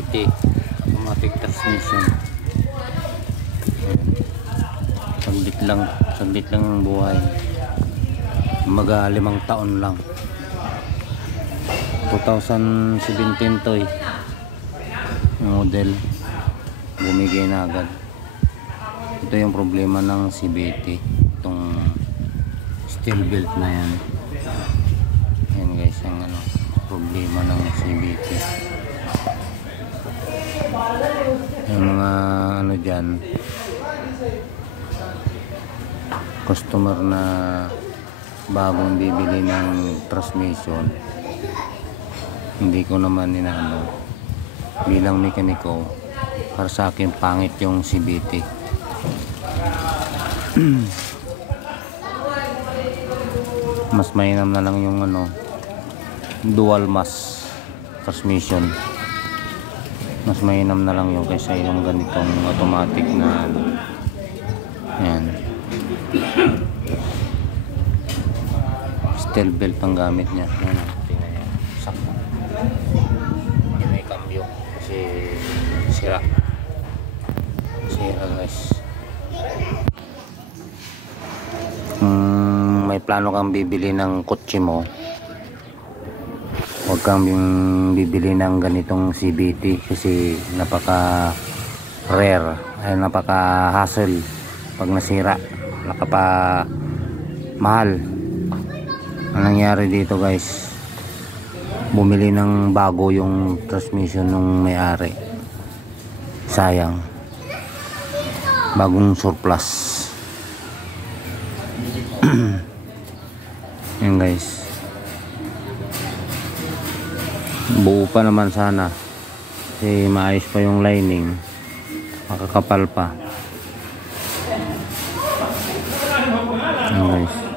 CVT automatic transmission. Saglit lang ang buhay, mga 5 taon lang. 2017 to model, bumigay na agad. Ito yung problema ng CVT, itong steel belt na yan. Yan guys ang problema ng CVT. Yung mga dyan, customer na bagong bibili ng transmission, hindi ko naman bilang mekaniko, para sa akin pangit yung CVT. Mas mainam na lang yung dual mass transmission. Mas mainam na lang yun kaysa yung ganitong automatic na yan. Steel belt ang gamit niya. Sakto. Hindi may cambio kasi sira guys. May plano kang bibili ng kotse mo, huwag kang bibili ng ganitong CVT kasi napaka rare ay napaka hassle pag nasira, nakapa mahal. Ang nangyari dito guys, bumili ng bago yung transmission ng may-ari, sayang, bagong surplus. Yan guys, buo pa naman sana kasi maayos pa yung lining, makakapal pa. Yan guys.